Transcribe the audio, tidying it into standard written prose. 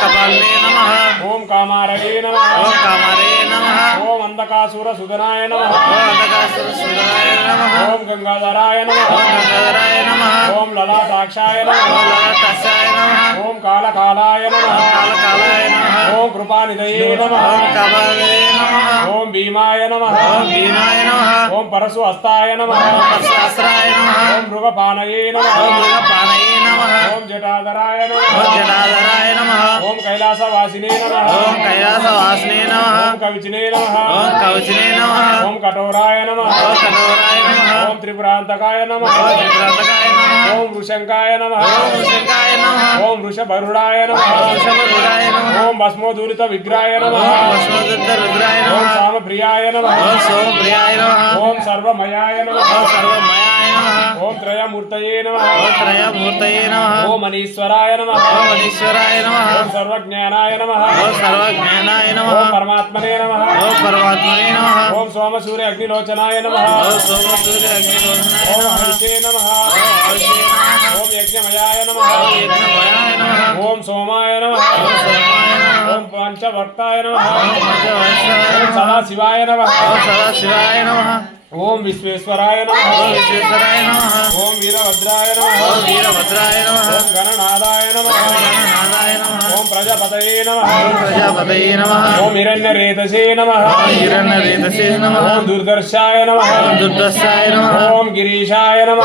कपालिने नमः। ओम कामारये नमः। ओम कामारे नमः। ओम अंधकासुर सुदनाय नमः। ओम अंधकासुरसूदनाय नमः। ओम गंगाधराय नमः। ओम गंगाधराय नमः। ओम ललाटाक्षाय ओम नमः। ललाटाक्षाय नमः। ओम कालकालाय नमः। ओम कालकालाय नमः। ओम कृपानिधये नमः। ओम कपालिने नमः। ओम भीमाय नमः। ओम भीमाय नमः। ओम परशुहस्ताय नमः। ओम परशुहस्ताय नमः। ओम मृगपानये नमः। ओम मृगपानये नमः। ओम जटाधराय नमः। ओम जटाधराय नमः। ओम कैलासवासिने नमः। ओम कैलासवासिने नमः। ओम कविचिने नमः। ओम कवचिने नमः। ओम कठोराय नमः। ओम कठोराय नमः। ओम त्रिपुरान्तकाय नमः। ओम त्रिपुरान्तकाय नमः। ओम वृषंकाय नमः। ओम वृषंकाय नमः। ओम वृषभरुडाय नमः। ओम वृषभरूढाय नमः। ओम भस्मोदूरित विग्रहाय नमः। ओम भस्मोदग्धरुद्राय ओम नमः। सामप्रियाय नमः। ओम सोमप्रियाय नमः। ओम सर्वमयाय नमः। ओम सर्वमयाय नमः। ओम त्रयमूर्तये नमः। ओम त्रयमूर्तये नमः। ओम अनीश्वराय नमः। ओम अनीश्वराय नमः। ओम सर्वज्ञानाय नमः। ओम सर्वज्ञानाय नमः। ओम परमात्मने नमः। ओम परमात्मने नमः। ओम सोमसूर्य अग्निलोचनाय नमः। ओम सोमसूर्य अग्निलोचनाय ओम नमः। हरिषे नमः। ओम हर्षे नमः। ओम यज्ञमयाय नमः। ओम यज्ञमयाय नमः। ओम सोमाय नमः। ओम सोमाय नमः। ओम पंचभक्ताय नमः। ओम पंचवत्साय ओम नमः। सदाशिवाय नमः। ओम सदाशिवाय नमः। ओम विश्वेश्वराय नमः। ओम विश्वेश्वराय नमः। ओम वीरभद्राय नमः। ओम वीरभद्राय नमः। ओम गणनादाय नमः। ओम गणनाथाय नमः। ओम प्रजापतये नमः। ओम प्रजापतये नमः। ओम हिरण्यरेतसे नमः। ओम हिरण्यरेतसे नमः। ओम दुर्दर्शाय नमः। ओम दुर्दशाय नमः। ओम गिरीशाय नमः।